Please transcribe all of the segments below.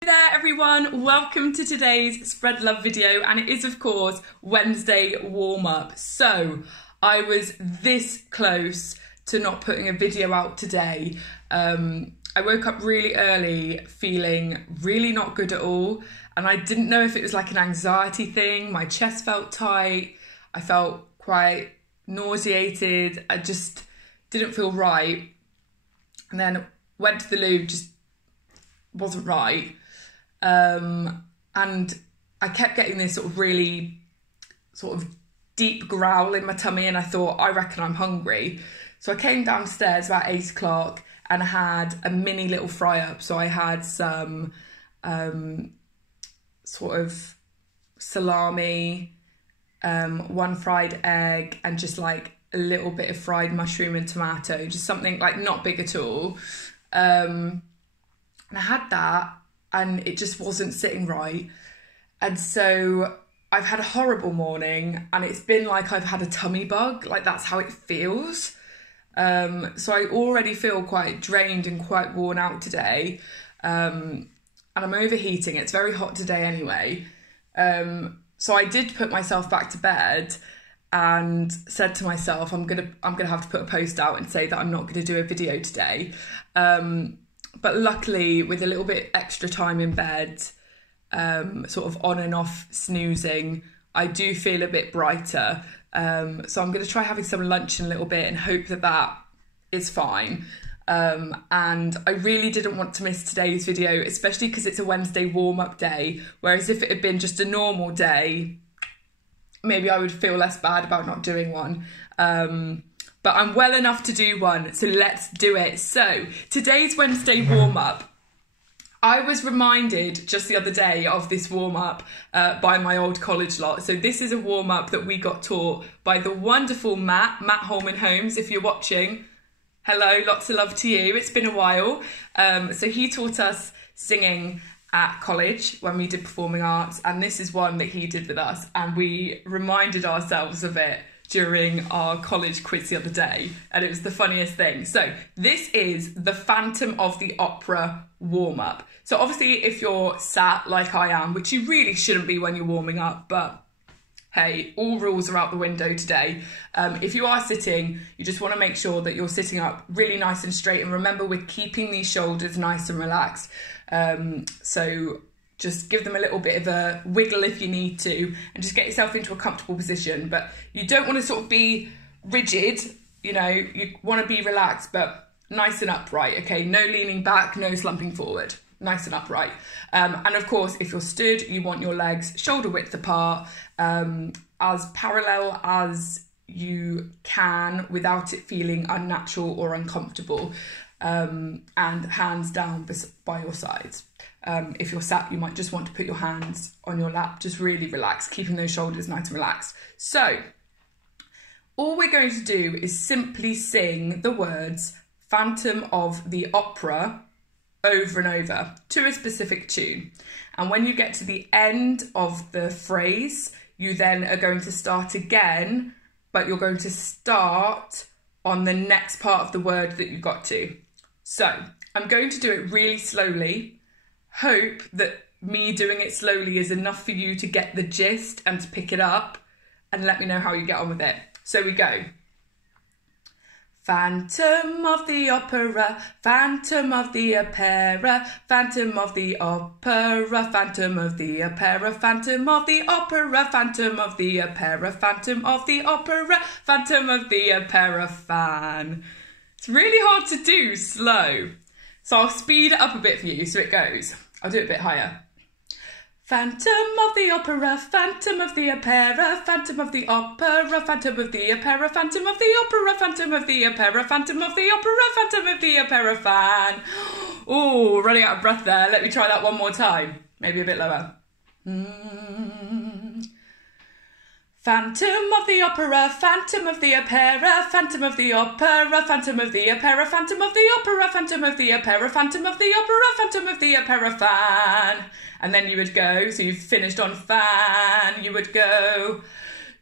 Hey there everyone, welcome to today's Spread Love video, and it is of course Wednesday warm-up. So I was this close to not putting a video out today. I woke up really early feeling really not good at all, and I didn't know if it was like an anxiety thing. My chest felt tight, I felt quite nauseated, I just didn't feel right, and then went to the loo, just wasn't right. And I kept getting this sort of really deep growl in my tummy, and I thought, I reckon I'm hungry. So I came downstairs about 8 o'clock and I had a mini little fry up. So I had some sort of salami, one fried egg, and just like a little bit of fried mushroom and tomato, just something like not big at all. And I had that and it just wasn't sitting right. And so I've had a horrible morning, and it's been like I've had a tummy bug, like that's how it feels. So I already feel quite drained and quite worn out today. And I'm overheating, it's very hot today anyway. So I did put myself back to bed and said to myself, I'm gonna have to put a post out and say that I'm not gonna do a video today. But luckily, with a little bit extra time in bed, sort of on and off snoozing, I do feel a bit brighter. So I'm going to try having some lunch in a little bit and hope that that is fine. And I really didn't want to miss today's video, especially because it's a Wednesday warm-up day, whereas if it had been just a normal day, maybe I would feel less bad about not doing one. But I'm well enough to do one, so let's do it. So today's Wednesday warm-up, I was reminded just the other day of this warm-up by my old college lot. So this is a warm-up that we got taught by the wonderful Matt Holman Holmes. If you're watching, hello, lots of love to you. It's been a while. So he taught us singing at college when we did performing arts, and this is one that he did with us, and we reminded ourselves of it during our college quiz the other day, and it was the funniest thing. So this is the Phantom of the Opera warm-up. So obviously if you're sat like I am, which you really shouldn't be when you're warming up, but hey, all rules are out the window today. If you are sitting, you just want to make sure that you're sitting up really nice and straight, and remember, we're keeping these shoulders nice and relaxed. So just give them a little bit of a wiggle if you need to, and just get yourself into a comfortable position. But you don't want to sort of be rigid, you know, you want to be relaxed, but nice and upright, okay? No leaning back, no slumping forward, nice and upright. And of course, if you're stood, you want your legs shoulder width apart, as parallel as you can without it feeling unnatural or uncomfortable, and hands down by your sides. If you're sat, you might just want to put your hands on your lap, just really relax, keeping those shoulders nice and relaxed. So all we're going to do is simply sing the words Phantom of the Opera over and over to a specific tune. And when you get to the end of the phrase, you then are going to start again, but you're going to start on the next part of the word that you got to. So I'm going to do it really slowly. Hope that me doing it slowly is enough for you to get the gist and to pick it up, and let me know how you get on with it. So we go. Phantom of the Opera, Phantom of the Opera, Phantom of the Opera, Phantom of the Opera, Phantom of the Opera, Phantom of the Opera, Phantom of the Opera, Phantom of the Opera, fan. It's really hard to do slow, so I'll speed it up a bit for you so it goes. I'll do it a bit higher. Phantom of the Opera, Phantom of the Opera, Phantom of the Opera, Phantom of the Opera, Phantom of the Opera, Phantom of the Opera, Phantom of the Opera, Phantom of the Opera, fan. Oh, running out of breath there. Let me try that one more time. Maybe a bit lower. Phantom of the Opera, Phantom of the Opera, Phantom of the Opera, Phantom of the Opera, Phantom of the Opera, Phantom of the Opera, Phantom of the Opera, Phantom of the Opera, fan. And then you would go, so you've finished on fan, you would go,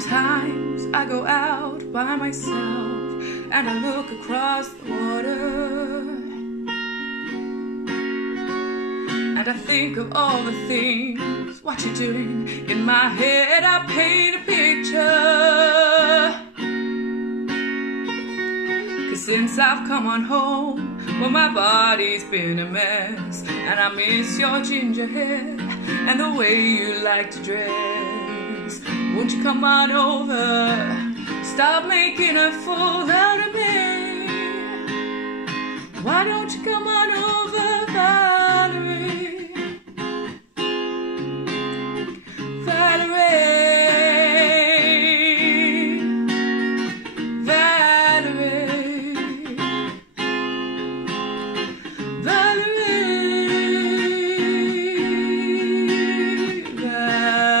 Sometimes I go out by myself and I look across the water, and I think of all the things, what you're doing. In my head I paint a picture, 'cause since I've come on home, well, my body's been a mess, and I miss your ginger hair and the way you like to dress. Won't you come on over, stop making a fool out of me. Why don't you come on over, Valerie? Valerie, Valerie, Valerie, Valerie,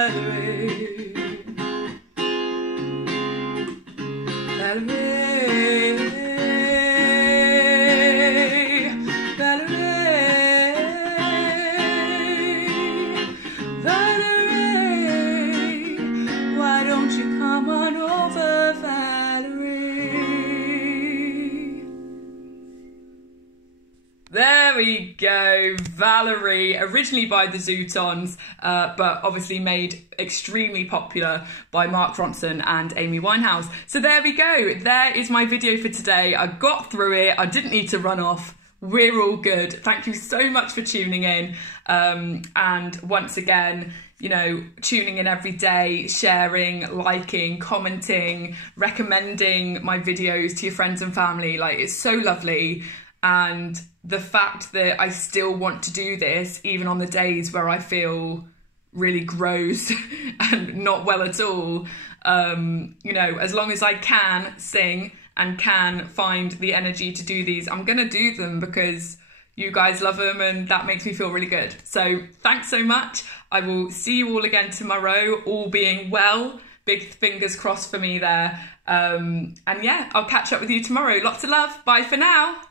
Valerie, why don't you come on over, Valerie? There we go, Valerie, originally by the Zootons, but obviously made extremely popular by Mark Ronson and Amy Winehouse. So there we go, there is my video for today. I got through it, I didn't need to run off. We're all good. Thank you so much for tuning in. And once again, you know, tuning in every day, sharing, liking, commenting, recommending my videos to your friends and family. Like, it's so lovely. And the fact that I still want to do this, even on the days where I feel really gross and not well at all, you know, as long as I can sing and can find the energy to do these, I'm gonna do them because you guys love them and that makes me feel really good. So thanks so much. I will see you all again tomorrow, all being well. Big fingers crossed for me there. And yeah, I'll catch up with you tomorrow. Lots of love. Bye for now.